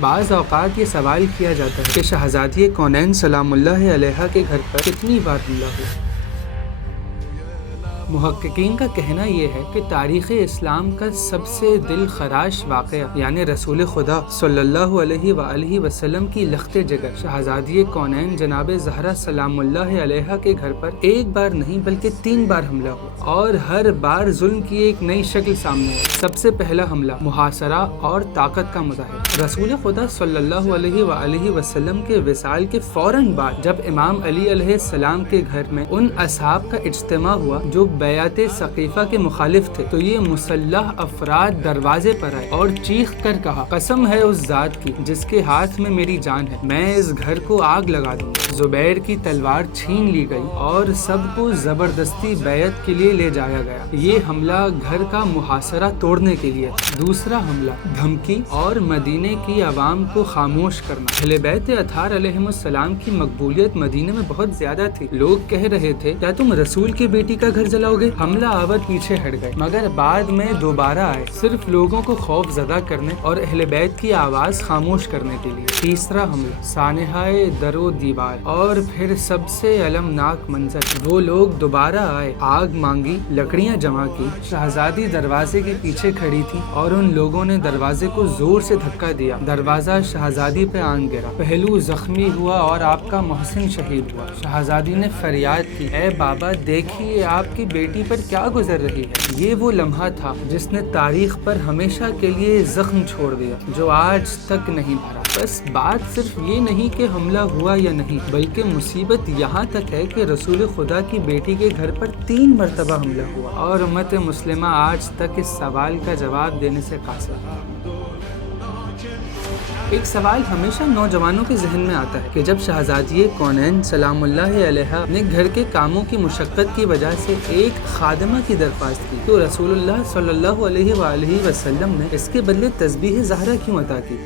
بعض اوقات یہ سوال کیا جاتا ہے کہ شہزادی کونین سلام اللہ علیہ کے گھر پر کتنی بار حملہ ہوا۔ محققین کا کہنا یہ ہے کہ تاریخ اسلام کا سب سے دل خراش واقعہ یعنی رسول خدا صلی اللہ علیہ وآلہ وسلم کی لخت جگر شہزادی کونین جناب زہرا سلام اللہ علیہ کے گھر پر ایک بار نہیں بلکہ 3 بار حملہ ہوا، اور ہر بار ظلم کی ایک نئی شکل سامنے آئی۔ سب سے پہلا حملہ محاصرہ اور طاقت کا مظاہرہ۔ رسول خدا صلی اللہ علیہ وآلہ وسلم کے وصال کے فوراً بعد جب امام علی علیہ السلام کے گھر میں ان اصحاب کا اجتماع ہوا جو بیعت ثقیفہ کے مخالف تھے، تو یہ مسلح افراد دروازے پر آئے اور چیخ کر کہا، قسم ہے اس ذات کی جس کے ہاتھ میں میری جان ہے، میں اس گھر کو آگ لگا دوں گا۔ زبیر کی تلوار چھین لی گئی اور سب کو زبردستی بیعت کے لیے لے جایا گیا۔ یہ حملہ گھر کا محاصرہ توڑنے کے لیے۔ دوسرا حملہ دھمکی اور مدینے کی عوام کو خاموش کرنا۔ اہل بیت اطہار علیہ السلام کی مقبولیت مدینے میں بہت زیادہ تھی۔ لوگ کہہ رہے تھے، کیا تم رسول کی بیٹی کا گھر جلاؤ گے؟ حملہ آور پیچھے ہٹ گئے، مگر بعد میں دوبارہ آئے، صرف لوگوں کو خوف زدہ کرنے اور اہل بیت کی آواز خاموش کرنے کے لیے۔ تیسرا حملہ سانحہ در و دیوار، اور پھر سب سے المناک منظر، وہ لوگ دوبارہ آئے، آگ مانگی، لکڑیاں جمع کی، شہزادی دروازے کے پیچھے کھڑی تھی اور ان لوگوں نے دروازے کو زور سے دھکا دیا، دروازہ شہزادی پہ آن گرا، پہلو زخمی ہوا اور آپ کا محسن شہید ہوا۔ شہزادی نے فریاد کی، اے بابا دیکھیے آپ کی بیٹی پر کیا گزر رہی ہے۔ یہ وہ لمحہ تھا جس نے تاریخ پر ہمیشہ کے لیے زخم چھوڑ دیا جو آج تک نہیں بھرا۔ بس بات صرف یہ نہیں کہ حملہ ہوا یا نہیں، بلکہ مصیبت یہاں تک ہے کہ رسول خدا کی بیٹی کے گھر پر 3 مرتبہ حملہ ہوا، اور امت مسلمہ آج تک اس سوال کا جواب دینے سے قاصر ہے۔ ایک سوال ہمیشہ نوجوانوں کے ذہن میں آتا ہے کہ جب شہزادی کونین سلام اللہ علیہ نے گھر کے کاموں کی مشقت کی وجہ سے ایک خادمہ کی درخواست کی، تو رسول اللہ صلی اللہ علیہ وآلہ وسلم نے اس کے بدلے تسبیح زہرا کیوں عطا کی؟